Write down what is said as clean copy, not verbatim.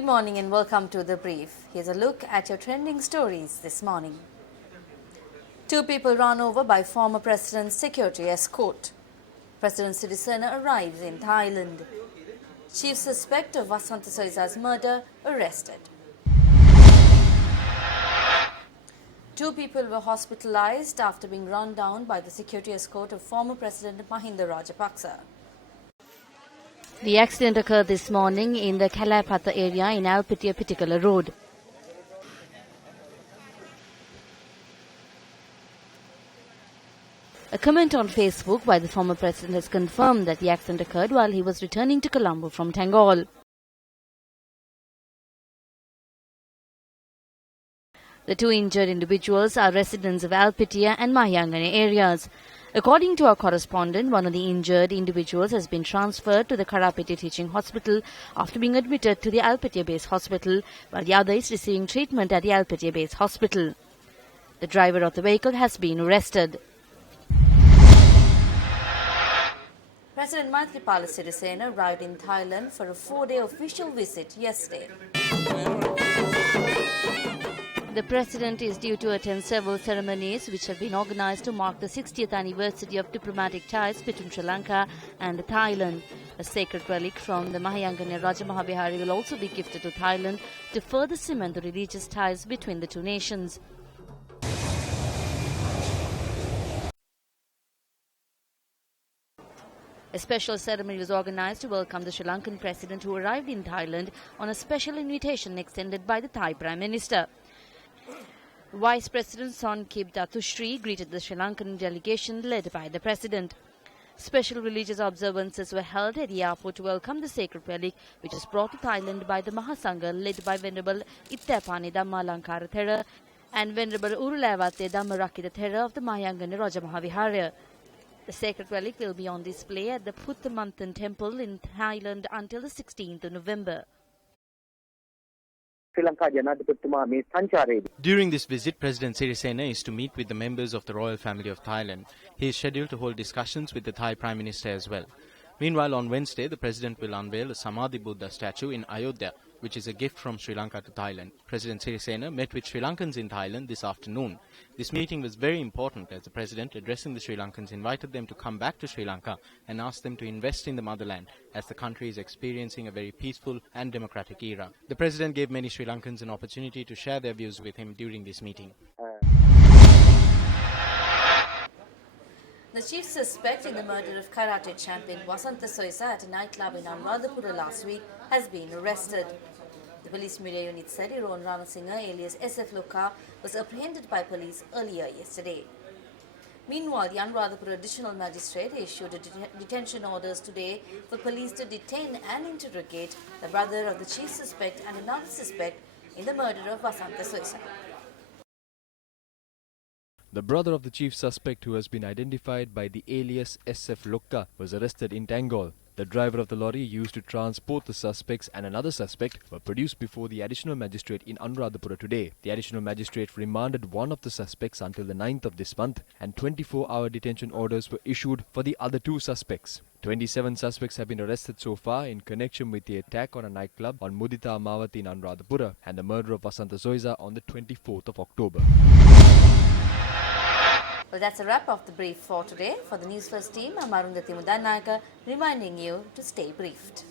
Good morning and welcome to The Brief. Here's a look at your trending stories this morning. 2 people run over by former President's security escort. President Sirisena arrives in Thailand. Chief suspect of Vasantha Soisa's murder arrested. 2 people were hospitalized after being run down by the security escort of former President Mahinda Rajapaksas. The accident occurred this morning in the Kalapatha area in Alpitia Pitikala Road. A comment on Facebook by the former president has confirmed that the accident occurred while he was returning to Colombo from Tangol. The 2 injured individuals are residents of Alpitia and Mahayangane areas. According to our correspondent, one of the injured individuals has been transferred to the Karapeti Teaching Hospital after being admitted to the Alpitia Base Hospital, while the other is receiving treatment at the Alpitia Base Hospital. The driver of the vehicle has been arrested. President Maithripala Sirisena arrived in Thailand for a 4-day official visit yesterday. The President is due to attend several ceremonies which have been organized to mark the 60th anniversary of diplomatic ties between Sri Lanka and Thailand. A sacred relic from the Mahayangane Raja will also be gifted to Thailand to further cement the religious ties between the 2 nations. A special ceremony was organized to welcome the Sri Lankan President who arrived in Thailand on a special invitation extended by the Thai Prime Minister. Vice President Sonkib Datushri greeted the Sri Lankan delegation led by the President. Special religious observances were held at the airport to welcome the sacred relic which was brought to Thailand by the Mahasangha led by Venerable Ittapani Dhammalankara Thera and Venerable Urulawate Dhammarakita Thera of the Mahayangane Raja. The sacred relic will be on display at the Puttamantan Temple in Thailand until the 16th of November. During this visit, President Sirisena is to meet with the members of the royal family of Thailand. He is scheduled to hold discussions with the Thai Prime Minister as well. Meanwhile, on Wednesday, the President will unveil a Samadhi Buddha statue in Ayodhya, which is a gift from Sri Lanka to Thailand. President Sirisena met with Sri Lankans in Thailand this afternoon. This meeting was very important as the President, addressing the Sri Lankans, invited them to come back to Sri Lanka and asked them to invest in the motherland as the country is experiencing a very peaceful and democratic era. The President gave many Sri Lankans an opportunity to share their views with him during this meeting. The chief suspect in the murder of karate champion Vasantha Soisa at a nightclub in Anuradhapura last week has been arrested. The police media unit said Iron Ranasinghe alias SF Lokha was apprehended by police earlier yesterday. Meanwhile, the Anuradhapura Additional Magistrate issued detention orders today for police to detain and interrogate the brother of the chief suspect and another suspect in the murder of Vasantha Soisa. The brother of the chief suspect, who has been identified by the alias SF Lokha, was arrested in Tangol. The driver of the lorry used to transport the suspects and another suspect were produced before the additional magistrate in Anuradhapura today. The additional magistrate remanded one of the suspects until the 9th of this month and 24-hour detention orders were issued for the other 2 suspects. 27 suspects have been arrested so far in connection with the attack on a nightclub on Mudita Amawati in Anuradhapura and the murder of Vasantha Soisa on the 24th of October. Well, that's a wrap of the brief for today. For the Newsfirst team, I'm Arundhati Mudanayaka, reminding you to stay briefed.